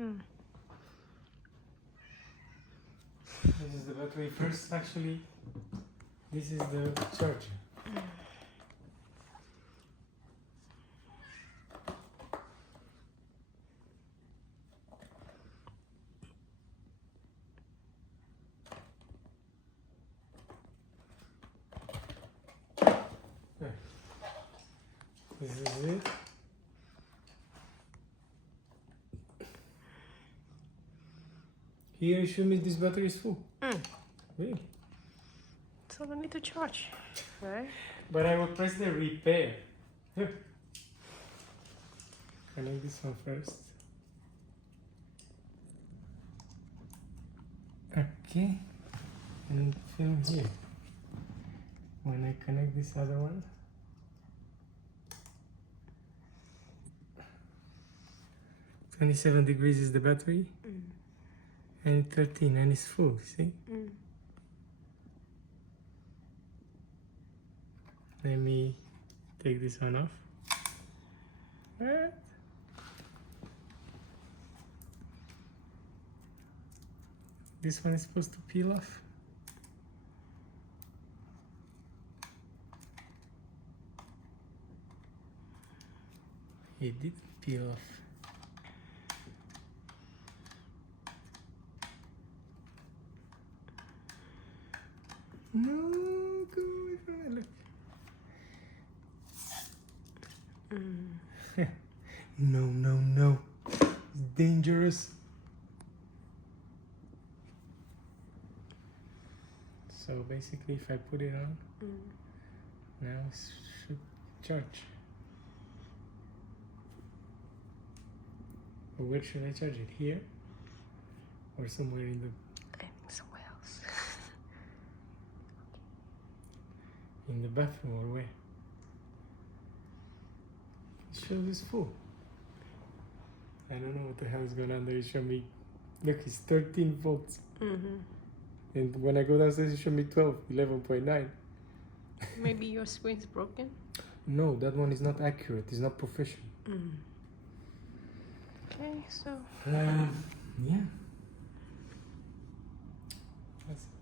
This is the battery first. Actually, this is the charger. This is it. Here, show me this battery is full. Really? So don't need to charge, right? But I will press the repair. Connect this one first. Okay. And film here. When I connect this other one. $27 is the battery. And 13, and it's full, see? Let me take this one off. Right. This one is supposed to peel off. It did peel off. No, go away from it, look. No, no, no. It's dangerous. So basically, if I put it on, now it should charge. But where should I charge it? Here? Or somewhere in the... I think somewhere else. in the bathroom or where? It shows it's full. I don't know what the hell is going on there. It showed me, look, it's 13 volts. And when I go downstairs, it showed me 11.9. Maybe your screen's broken? No, that one is not accurate. It's not professional. Okay, so... Yeah. That's it.